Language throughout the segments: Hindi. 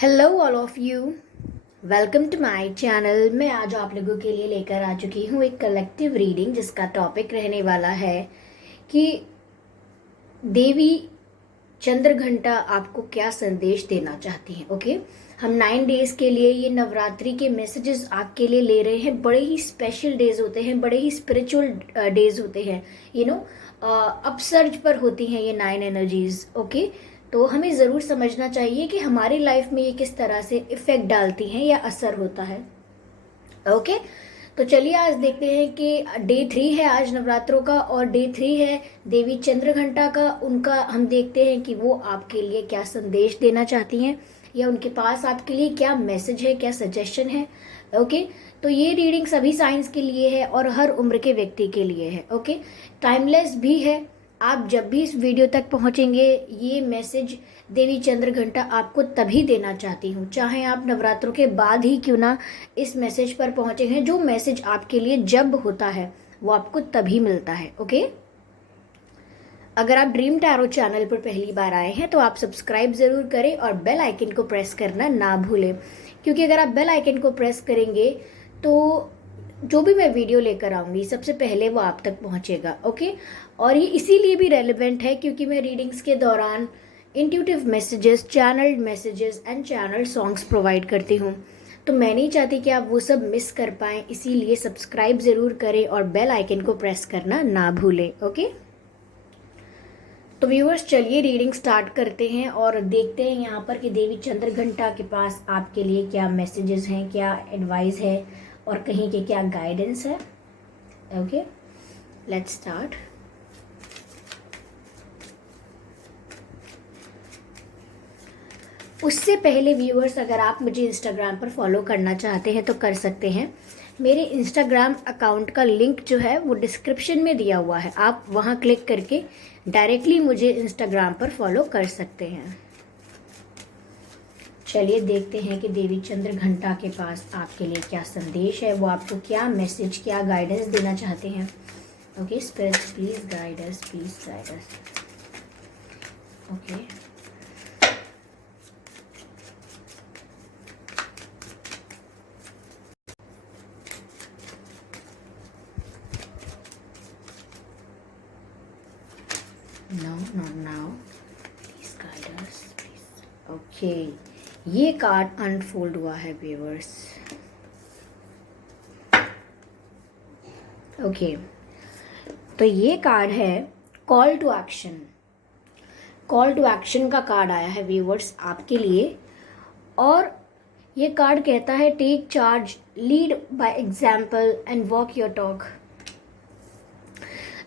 Hello all of you, welcome to my channel. मैं आज आप लोगों के लिए लेकर आ चुकी हूँ एक कलेक्टिव रीडिंग जिसका टॉपिक रहने वाला है कि देवी चंद्रघंटा आपको क्या संदेश देना चाहती हैं। ओके, हम 9 डेज के लिए ये नवरात्रि के मैसेजेस आपके लिए ले रहे हैं। बड़े ही स्पेशल डेज होते हैं, बड़े ही स्पिरिचुअल डेज होते हैं। अपसर्ज पर होती हैं ये 9 एनर्जीज। ओके, तो हमें ज़रूर समझना चाहिए कि हमारी लाइफ में ये किस तरह से इफेक्ट डालती हैं या असर होता है। ओके, तो चलिए आज देखते हैं कि डे 3 है आज नवरात्रों का और डे 3 है देवी चंद्रघंटा का। उनका हम देखते हैं कि वो आपके लिए क्या संदेश देना चाहती हैं या उनके पास आपके लिए क्या मैसेज है, क्या सजेशन है। ओके, तो ये रीडिंग सभी साइंस के लिए है और हर उम्र के व्यक्ति के लिए है। ओके, टाइमलेस भी है। आप जब भी इस वीडियो तक पहुंचेंगे ये मैसेज देवी चंद्रघंटा आपको तभी देना चाहती हूँ, चाहे आप नवरात्रों के बाद ही क्यों ना इस मैसेज पर पहुंचे हैं। जो मैसेज आपके लिए जब होता है वो आपको तभी मिलता है। ओके, अगर आप ड्रीम टैरो चैनल पर पहली बार आए हैं तो आप सब्सक्राइब ज़रूर करें और बेल आइकन को प्रेस करना ना भूलें, क्योंकि अगर आप बेल आइकन को प्रेस करेंगे तो जो भी मैं वीडियो लेकर आऊँगी सबसे पहले वो आप तक पहुँचेगा। ओके, और ये इसीलिए भी रेलिवेंट है क्योंकि मैं रीडिंग्स के दौरान intuitive messages, channelled messages and channel songs provide करती हूँ। तो मैं नहीं चाहती कि आप वो सब मिस कर पाएँ, इसीलिए सब्सक्राइब ज़रूर करें और बेल आइकन को प्रेस करना ना भूलें। ओके, तो व्यूअर्स चलिए रीडिंग स्टार्ट करते हैं और देखते हैं यहाँ पर कि देवी चंद्रघंटा के पास आपके लिए क्या मैसेजेस हैं, क्या एडवाइस है और कहीं के क्या गाइडेंस है। Okay, let's start. उससे पहले व्यूअर्स, अगर आप मुझे इंस्टाग्राम पर फॉलो करना चाहते हैं तो कर सकते हैं। मेरे इंस्टाग्राम अकाउंट का लिंक जो है वो डिस्क्रिप्शन में दिया हुआ है, आप वहां क्लिक करके डायरेक्टली मुझे इंस्टाग्राम पर फॉलो कर सकते हैं। चलिए देखते हैं कि देवी चंद्रघंटा के पास आपके लिए क्या संदेश है, वो आपको क्या मैसेज, क्या गाइडेंस देना चाहते हैं। Okay, spirits please guide us, please guide us. Okay, now please guide us please। Okay, ये कार्ड अनफोल्ड हुआ है व्यूअर्स। ओके, तो ये कार्ड है call to action. Call to action का कार्ड आया है व्यूअर्स आपके लिए और ये कार्ड कहता है take charge, lead by example and walk your talk.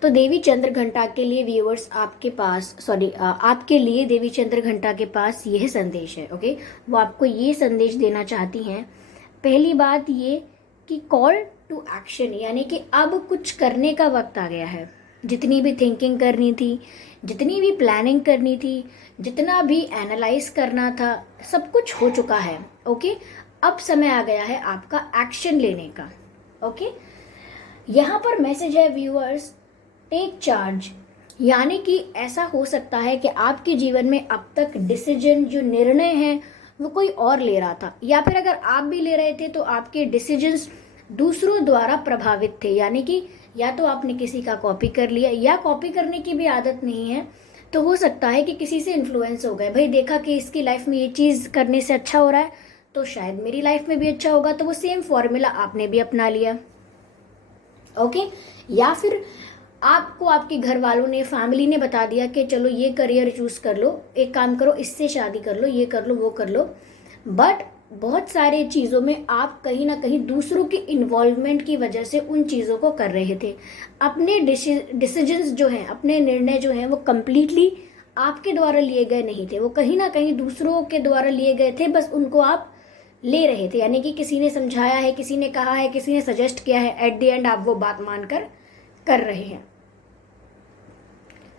तो देवी चंद्रघंटा के लिए व्यूअर्स आपके लिए देवी चंद्रघंटा के पास यह संदेश है। ओके, वो आपको ये संदेश देना चाहती हैं। पहली बात ये कि कॉल टू एक्शन, यानी कि अब कुछ करने का वक्त आ गया है। जितनी भी थिंकिंग करनी थी, जितनी भी प्लानिंग करनी थी, जितना भी एनालाइज करना था, सब कुछ हो चुका है। ओके, अब समय आ गया है आपका एक्शन लेने का। ओके, यहाँ पर मैसेज है व्यूअर्स, टेक चार्ज, यानी कि ऐसा हो सकता है कि आपके जीवन में अब तक डिसीजन, जो निर्णय हैं, वो कोई और ले रहा था, या फिर अगर आप भी ले रहे थे तो आपके डिसीजंस दूसरों द्वारा प्रभावित थे। यानी कि या तो आपने किसी का कॉपी कर लिया, या कॉपी करने की भी आदत नहीं है तो हो सकता है कि किसी से इन्फ्लुएंस हो गए। भाई देखा कि इसकी लाइफ में ये चीज़ करने से अच्छा हो रहा है तो शायद मेरी लाइफ में भी अच्छा होगा, तो वो सेम फॉर्मूला आपने भी अपना लिया। ओके, या फिर आपको आपके घर वालों ने, फैमिली ने बता दिया कि चलो ये करियर चूज कर लो, एक काम करो, इससे शादी कर लो, ये कर लो, वो कर लो। बट बहुत सारे चीज़ों में आप कहीं ना कहीं दूसरों की इन्वॉल्वमेंट की वजह से उन चीज़ों को कर रहे थे। अपने डिसीजंस जो हैं, अपने निर्णय जो हैं, वो कम्प्लीटली आपके द्वारा लिए गए नहीं थे, वो कहीं ना कहीं दूसरों के द्वारा लिए गए थे, बस उनको आप ले रहे थे। यानी कि किसी ने समझाया है, किसी ने कहा है, किसी ने सजेस्ट किया है, एट द एंड आप वो बात मानकर कर रहे हैं।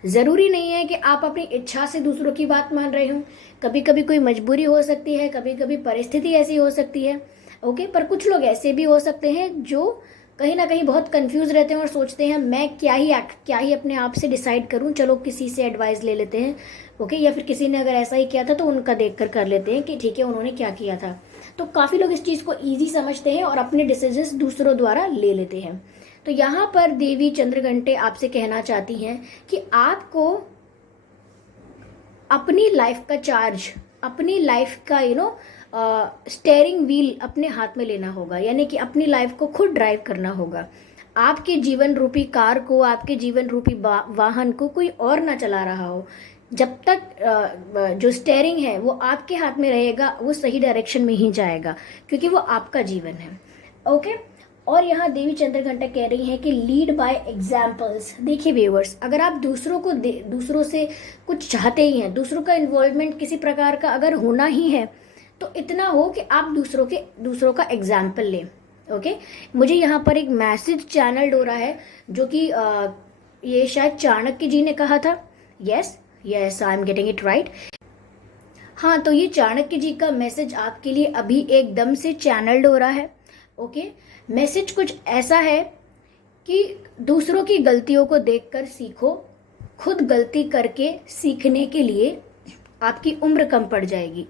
ज़रूरी नहीं है कि आप अपनी इच्छा से दूसरों की बात मान रहे हो, कभी कभी कोई मजबूरी हो सकती है, कभी कभी परिस्थिति ऐसी हो सकती है। ओके, पर कुछ लोग ऐसे भी हो सकते हैं जो कहीं ना कहीं बहुत कंफ्यूज रहते हैं और सोचते हैं मैं क्या ही अपने आप से डिसाइड करूं, चलो किसी से एडवाइस ले लेते हैं, ओके, या फिर किसी ने अगर ऐसा ही किया था तो उनका देख कर लेते हैं कि ठीक है उन्होंने क्या किया था। तो काफ़ी लोग इस चीज़ को ईजी समझते हैं और अपने डिसीजंस दूसरों द्वारा ले लेते हैं। तो यहाँ पर देवी चंद्रघंटे आपसे कहना चाहती हैं कि आपको अपनी लाइफ का चार्ज, अपनी लाइफ का स्टेयरिंग व्हील अपने हाथ में लेना होगा, यानी कि अपनी लाइफ को खुद ड्राइव करना होगा। आपके जीवन रूपी कार को, आपके जीवन रूपी वाहन को कोई और ना चला रहा हो। जब तक जो स्टेयरिंग है वो आपके हाथ में रहेगा, वो सही डायरेक्शन में ही जाएगा, क्योंकि वो आपका जीवन है। ओके। और यहाँ देवी चंद्रघंटा कह रही हैं कि लीड बाय एग्जाम्पल्स। देखिए व्यूअर्स, अगर आप दूसरों से कुछ चाहते ही हैं, दूसरों का इन्वॉल्वमेंट किसी प्रकार का अगर होना ही है, तो इतना हो कि आप दूसरों का एग्जाम्पल लें। ओके। मुझे यहाँ पर एक मैसेज चैनल हो रहा है, जो कि ये शायद चाणक्य जी ने कहा था। Yes I am getting it right. हाँ, तो ये चाणक्य जी का मैसेज आपके लिए अभी एकदम से चैनल्ड हो रहा है। ओके। मैसेज कुछ ऐसा है कि दूसरों की गलतियों को देखकर सीखो, खुद गलती करके सीखने के लिए आपकी उम्र कम पड़ जाएगी।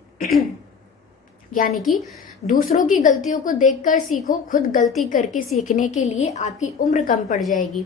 यानी कि दूसरों की गलतियों को देखकर सीखो, खुद गलती करके सीखने के लिए आपकी उम्र कम पड़ जाएगी।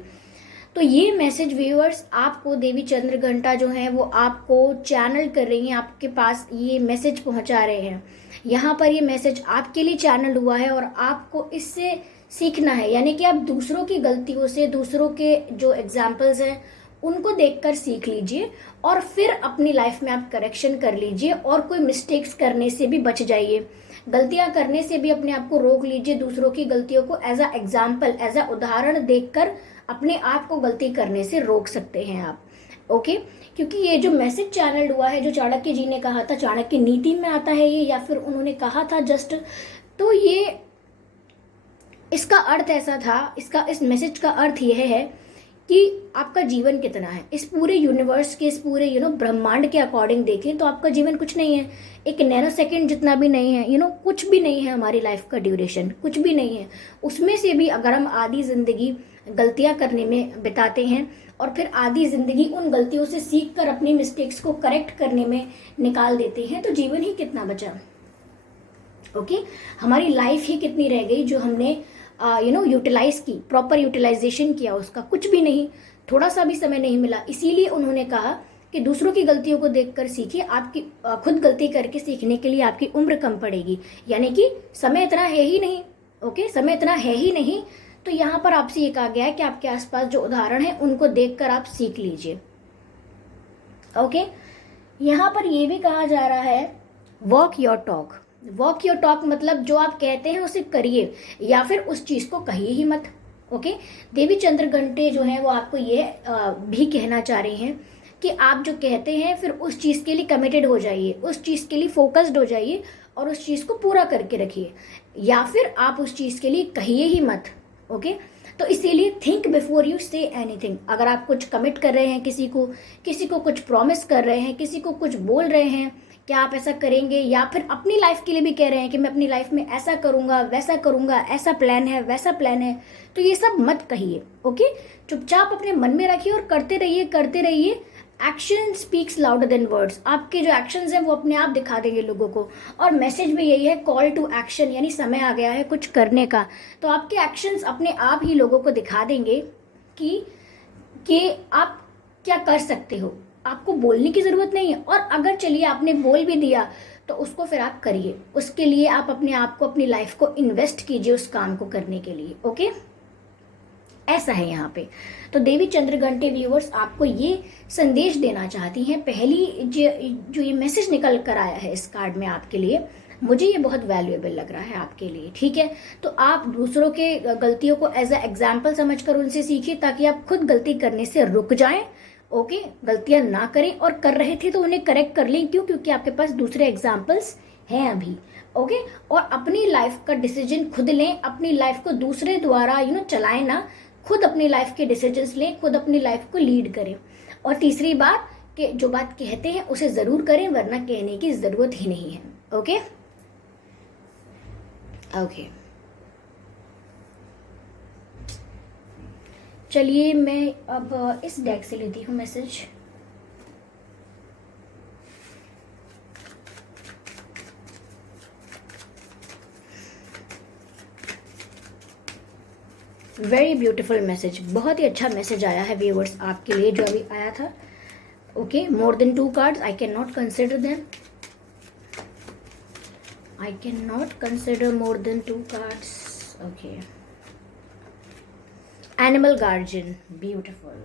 तो ये मैसेज व्यूअर्स आपको देवी चंद्रघंटा जो है वो आपको चैनल कर रही हैं, आपके पास ये मैसेज पहुंचा रहे हैं। यहाँ पर ये मैसेज आपके लिए चैनल हुआ है और आपको इससे सीखना है, यानी कि आप दूसरों की गलतियों से, दूसरों के जो एग्जाम्पल्स हैं उनको देखकर सीख लीजिए और फिर अपनी लाइफ में आप करेक्शन कर लीजिए और कोई मिस्टेक्स करने से भी बच जाइए। गलतियां करने से भी अपने आप को रोक लीजिए। दूसरों की गलतियों को as a example, as a उदाहरण देखकर अपने आप को गलती करने से रोक सकते हैं आप। ओके। क्योंकि ये जो मैसेज चैनल हुआ है, जो चाणक्य जी ने कहा था, चाणक्य नीति में आता है ये, या फिर उन्होंने कहा था जस्ट, तो ये इसका अर्थ ऐसा था, इस मैसेज का अर्थ यह है कि आपका जीवन कितना है इस पूरे यूनिवर्स के, इस पूरे ब्रह्मांड के अकॉर्डिंग देखें तो आपका जीवन कुछ नहीं है, एक नैनो सेकेंड जितना भी नहीं है, कुछ भी नहीं है। हमारी लाइफ का ड्यूरेशन कुछ भी नहीं है। उसमें से भी अगर हम आधी जिंदगी गलतियां करने में बिताते हैं और फिर आधी जिंदगी उन गलतियों से सीख कर अपनी मिस्टेक्स को करेक्ट करने में निकाल देते हैं, तो जीवन ही कितना बचा। ओके। हमारी लाइफ ही कितनी रह गई जो हमने यूटिलाइज की, प्रॉपर यूटिलाइजेशन किया उसका, कुछ भी नहीं, थोड़ा सा भी समय नहीं मिला। इसीलिए उन्होंने कहा कि दूसरों की गलतियों को देखकर सीखिए, आपकी खुद गलती करके सीखने के लिए आपकी उम्र कम पड़ेगी, यानी कि समय इतना है ही नहीं। ओके, समय इतना है ही नहीं। तो यहाँ पर आपसे ये कहा गया है कि आपके आसपास जो उदाहरण है उनको देखकर आप सीख लीजिए। ओके। यहाँ पर ये भी कहा जा रहा है walk your talk. Walk your talk मतलब जो आप कहते हैं उसे करिए, या फिर उस चीज को कहिए ही मत। ओके। देवी चंद्रघंटे जो है वो आपको ये भी कहना चाह रही हैं कि आप जो कहते हैं फिर उस चीज के लिए कमिटेड हो जाइए, उस चीज के लिए फोकस्ड हो जाइए और उस चीज को पूरा करके रखिए, या फिर आप उस चीज के लिए कहिए ही मत। ओके। तो इसीलिए think before you say anything. अगर आप कुछ कमिट कर रहे हैं, किसी को कुछ प्रॉमिस कर रहे हैं, किसी को कुछ बोल रहे हैं क्या आप ऐसा करेंगे, या फिर अपनी लाइफ के लिए भी कह रहे हैं कि मैं अपनी लाइफ में ऐसा करूंगा, वैसा करूंगा, ऐसा प्लान है, वैसा प्लान है, तो ये सब मत कहिए। ओके। चुपचाप अपने मन में रखिए और करते रहिए। Action speaks louder than words. आपके जो एक्शंस हैं वो अपने आप दिखा देंगे लोगों को। और मैसेज में यही है, कॉल टू एक्शन, यानी समय आ गया है कुछ करने का। तो आपके एक्शंस अपने आप ही लोगों को दिखा देंगे कि आप क्या कर सकते हो। आपको बोलने की जरूरत नहीं है, और अगर चलिए आपने बोल भी दिया तो उसको फिर आप करिए। उसके लिए आप अपने आप को, अपनी लाइफ को इन्वेस्ट कीजिए उस काम को करने के लिए। ओके। ऐसा है यहाँ पे। तो देवी चंद्रघंटे व्यूअर्स आपको ये संदेश देना चाहती हैं। पहली जो ये मैसेज निकल कर आया है इस कार्ड में आपके लिए, मुझे ये बहुत वैल्यूएबल लग रहा है आपके लिए। ठीक है। तो आप दूसरों के गलतियों को एज अ एग्जाम्पल समझकर उनसे सीखिए, ताकि आप खुद गलती करने से रुक जाएं। ओके। गलतियां ना करें, और कर रहे थे तो उन्हें करेक्ट कर लें। क्यों? क्योंकि आपके पास दूसरे एग्जाम्पल्स हैं अभी। ओके। और अपनी लाइफ का डिसीजन खुद लें, अपनी लाइफ को दूसरे द्वारा चलाएं ना, खुद अपनी लाइफ के डिसीजंस लें, खुद अपनी लाइफ को लीड करें। और तीसरी बात कि जो बात कहते हैं उसे जरूर करें, वरना कहने की जरूरत ही नहीं है। ओके। ओके। चलिए मैं अब इस डेक से लेती हूँ मैसेज। वेरी ब्यूटीफुल मैसेज, बहुत ही अच्छा मैसेज आया है व्यूअर्स आपके लिए जो अभी आया था। Okay, more than 2 cards, I can not consider them, I cannot consider more than 2 cards. Okay. Animal guardian, beautiful.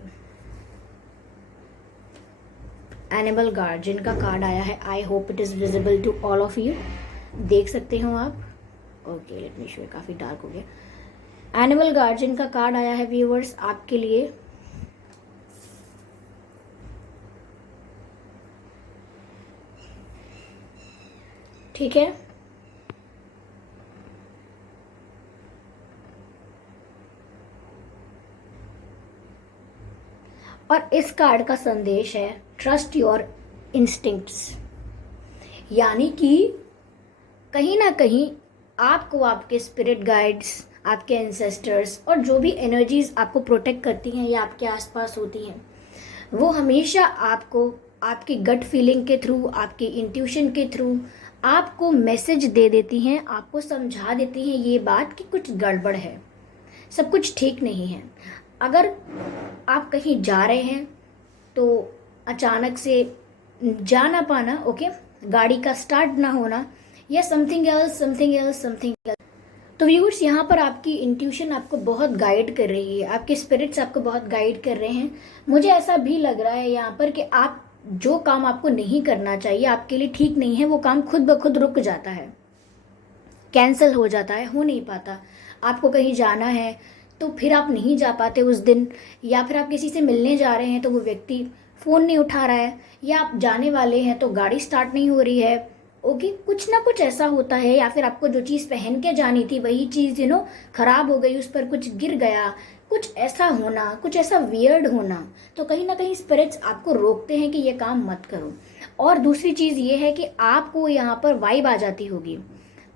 Animal guardian का कार्ड आया है। I hope it is visible to all of you. देख सकते हो आप। Okay, let me show you, काफ़ी डार्क हो गया। Animal guardian का कार्ड आया है व्यूअर्स आपके लिए। ठीक है, और इस कार्ड का संदेश है ट्रस्ट योर इंस्टिंक्ट्स, यानी कि कहीं ना कहीं आपको आपके स्पिरिट गाइड्स, आपके एंसेस्टर्स और जो भी एनर्जीज आपको प्रोटेक्ट करती हैं या आपके आसपास होती हैं, वो हमेशा आपको आपकी गट फीलिंग के थ्रू, आपकी इंट्यूशन के थ्रू आपको मैसेज दे देती हैं, आपको समझा देती हैं ये बात कि कुछ गड़बड़ है, सब कुछ ठीक नहीं है। अगर आप कहीं जा रहे हैं तो अचानक से जा ना पाना, ओके, गाड़ी का स्टार्ट ना होना या समथिंग एल्स, तो व्यूअर्स यहाँ पर आपकी इंट्यूशन आपको बहुत गाइड कर रही है, आपके स्पिरिट्स आपको बहुत गाइड कर रहे हैं। मुझे ऐसा भी लग रहा है यहाँ पर कि आप जो काम आपको नहीं करना चाहिए, आपके लिए ठीक नहीं है, वो काम खुद ब खुद रुक जाता है, कैंसिल हो जाता है, हो नहीं पाता। आपको कहीं जाना है तो फिर आप नहीं जा पाते उस दिन, या फिर आप किसी से मिलने जा रहे हैं तो वो व्यक्ति फ़ोन नहीं उठा रहा है, या आप जाने वाले हैं तो गाड़ी स्टार्ट नहीं हो रही है। ओके, कुछ ना कुछ ऐसा होता है, या फिर आपको जो चीज़ पहन के जानी थी वही चीज़ खराब हो गई, उस पर कुछ गिर गया, कुछ ऐसा होना, कुछ ऐसा वियर्ड होना, तो कहीं ना कहीं स्पिरिट्स आपको रोकते हैं कि ये काम मत करो। और दूसरी चीज़ ये है कि आपको यहाँ पर वाइब आ जाती होगी,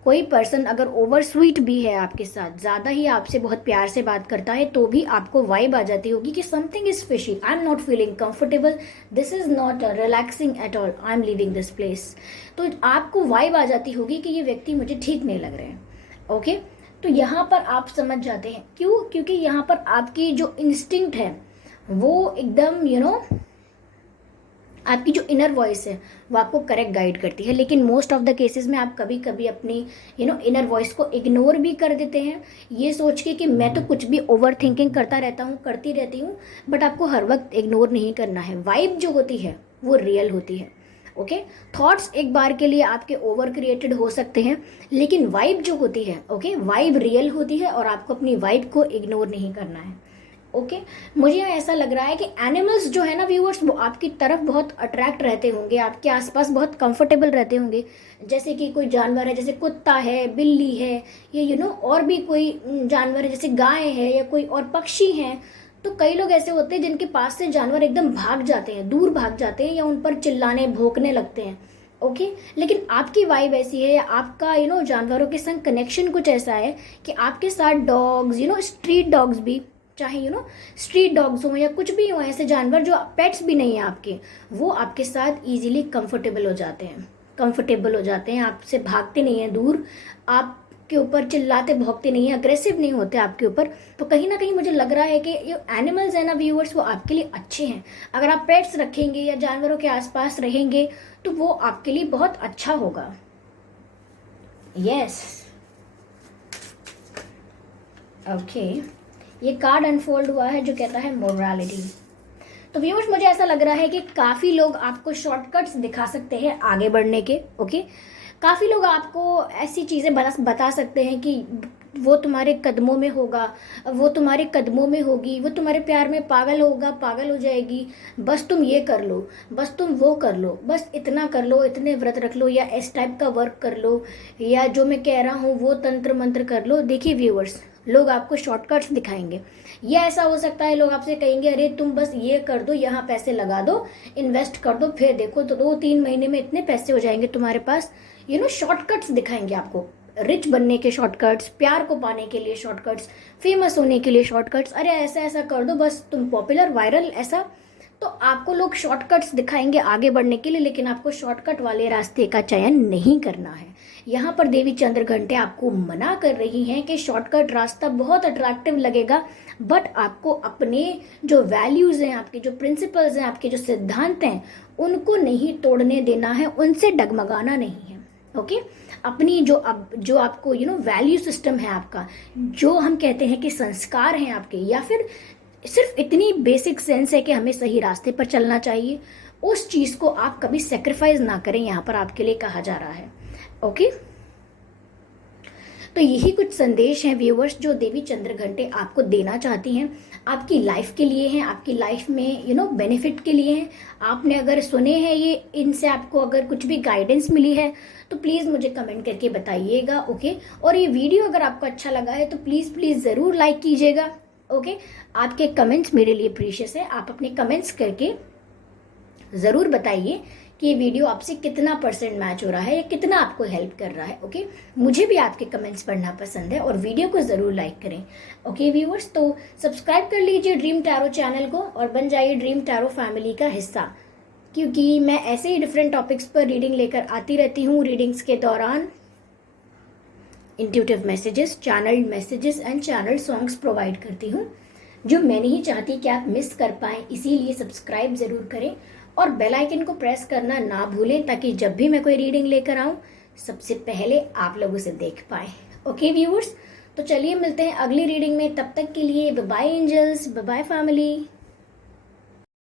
कोई पर्सन अगर ओवर स्वीट भी है आपके साथ, ज़्यादा ही आपसे बहुत प्यार से बात करता है, तो भी आपको वाइब आ जाती होगी कि something is fishy, I am not feeling comfortable, this is not relaxing at all, I am living this place. तो आपको वाइब आ जाती होगी कि ये व्यक्ति मुझे ठीक नहीं लग रहे हैं। ओके, तो यहाँ पर आप समझ जाते हैं, क्यों? क्योंकि यहाँ पर आपकी जो इंस्टिंक्ट है वो एकदम आपकी जो इनर वॉइस है वो आपको करेक्ट गाइड करती है। लेकिन मोस्ट ऑफ द केसेस में आप कभी कभी अपनी इनर वॉइस को इग्नोर भी कर देते हैं, ये सोच के कि मैं तो कुछ भी ओवर थिंकिंग करता रहता हूँ, करती रहती हूँ। बट आपको हर वक्त इग्नोर नहीं करना है, वाइब जो होती है वो रियल होती है। ओके, थॉट्स एक बार के लिए आपके ओवर क्रिएटेड हो सकते हैं, लेकिन वाइब जो होती है, ओके, वाइब रियल होती है और आपको अपनी वाइब को इग्नोर नहीं करना है। ओके, मुझे ऐसा लग रहा है कि एनिमल्स जो है ना व्यूअर्स, वो आपकी तरफ बहुत अट्रैक्ट रहते होंगे, आपके आसपास बहुत कंफर्टेबल रहते होंगे। जैसे कि कोई जानवर है, जैसे कुत्ता है, बिल्ली है, या और भी कोई जानवर है, जैसे गाय है या कोई और पक्षी हैं। तो कई लोग ऐसे होते हैं जिनके पास से जानवर एकदम भाग जाते हैं, दूर भाग जाते हैं, या उन पर चिल्लाने भौंकने लगते हैं। ओके, लेकिन आपकी वाइब ऐसी है, आपका जानवरों के संग कनेक्शन कुछ ऐसा है कि आपके साथ डॉग्स, स्ट्रीट डॉग्स भी, चाहे स्ट्रीट डॉग्स हो या कुछ भी हो, ऐसे जानवर जो पेट्स भी नहीं है आपके, वो आपके साथ इजीली कंफर्टेबल हो जाते हैं, आपसे भागते नहीं हैं दूर, आपके ऊपर चिल्लाते भौंकते नहीं हैं, अग्रेसिव नहीं होते आपके ऊपर। तो कहीं ना कहीं मुझे लग रहा है कि ये एनिमल्स है ना व्यूअर्स, वो आपके लिए अच्छे हैं। अगर आप पेट्स रखेंगे या जानवरों के आसपास रहेंगे तो वो आपके लिए बहुत अच्छा होगा। यस, ओके, ये कार्ड अनफोल्ड हुआ है जो कहता है मोरालिटी। तो व्यूअर्स, मुझे ऐसा लग रहा है कि काफ़ी लोग आपको शॉर्टकट्स दिखा सकते हैं आगे बढ़ने के। ओके, काफ़ी लोग आपको ऐसी चीज़ें बता सकते हैं कि वो तुम्हारे कदमों में होगा, वो तुम्हारे कदमों में होगी, वो तुम्हारे प्यार में पागल होगा, पागल हो जाएगी, बस तुम ये कर लो, बस तुम वो कर लो, बस इतना कर लो, इतने व्रत रख लो, या इस टाइप का वर्क कर लो, या जो मैं कह रहा हूँ वो तंत्र मंत्र कर लो। देखिए व्यूअर्स, लोग आपको शॉर्टकट्स दिखाएंगे। ये ऐसा हो सकता है, लोग आपसे कहेंगे अरे तुम बस ये कर दो, यहाँ पैसे लगा दो, इन्वेस्ट कर दो, फिर देखो तो 2-3 महीने में इतने पैसे हो जाएंगे तुम्हारे पास। शॉर्टकट्स दिखाएंगे आपको, रिच बनने के शॉर्टकट्स, प्यार को पाने के लिए शॉर्टकट्स, फेमस होने के लिए शॉर्टकट्स, अरे ऐसा ऐसा कर दो बस तुम पॉपुलर वायरल ऐसा। तो आपको लोग शॉर्टकट्स दिखाएंगे आगे बढ़ने के लिए, लेकिन आपको शॉर्टकट वाले रास्ते का चयन नहीं करना है। यहाँ पर देवी चंद्र घंटे आपको मना कर रही हैं कि शॉर्टकट रास्ता बहुत अट्रैक्टिव लगेगा, बट आपको अपने जो वैल्यूज़ हैं, आपके जो प्रिंसिपल्स हैं, आपके जो सिद्धांत हैं, उनको नहीं तोड़ने देना है, उनसे डगमगाना नहीं है। ओके, अपनी जो आपको वैल्यू सिस्टम है आपका, जो हम कहते हैं कि संस्कार हैं आपके, या फिर सिर्फ इतनी बेसिक सेंस है कि हमें सही रास्ते पर चलना चाहिए, उस चीज़ को आप कभी सेक्रीफाइस ना करें, यहाँ पर आपके लिए कहा जा रहा है। ओके, तो यही कुछ संदेश हैं व्यूअर्स जो देवी चंद्र घंटे आपको देना चाहती हैं, आपकी लाइफ के लिए हैं, आपकी लाइफ में बेनिफिट के लिए हैं। आपने अगर सुने हैं ये, इनसे आपको अगर कुछ भी गाइडेंस मिली है तो प्लीज़ मुझे कमेंट करके बताइएगा। ओके, और ये वीडियो अगर आपको अच्छा लगा है तो प्लीज़ प्लीज़ ज़रूर लाइक कीजिएगा। ओके, आपके कमेंट्स मेरे लिए प्रीशियस है, आप अपने कमेंट्स करके ज़रूर बताइए कि ये वीडियो आपसे कितना % मैच हो रहा है या कितना आपको हेल्प कर रहा है। ओके, मुझे भी आपके कमेंट्स पढ़ना पसंद है, और वीडियो को ज़रूर लाइक करें। ओके व्यूअर्स, तो सब्सक्राइब कर लीजिए ड्रीम टैरो चैनल को और बन जाइए ड्रीम टैरो फैमिली का हिस्सा, क्योंकि मैं ऐसे ही डिफरेंट टॉपिक्स पर रीडिंग लेकर आती रहती हूँ। रीडिंग्स के दौरान intuitive messages, channel messages and channel songs provide करती हूँ, जो मैं नहीं चाहती कि आप मिस कर पाएँ। इसीलिए सब्सक्राइब ज़रूर करें और बेल आइकन को प्रेस करना ना भूलें, ताकि जब भी मैं कोई रीडिंग लेकर आऊँ सबसे पहले आप लोग उसे देख पाएँ। ओके व्यूअर्स, तो चलिए मिलते हैं अगली रीडिंग में। तब तक के लिए bye bye angels, bye bye family.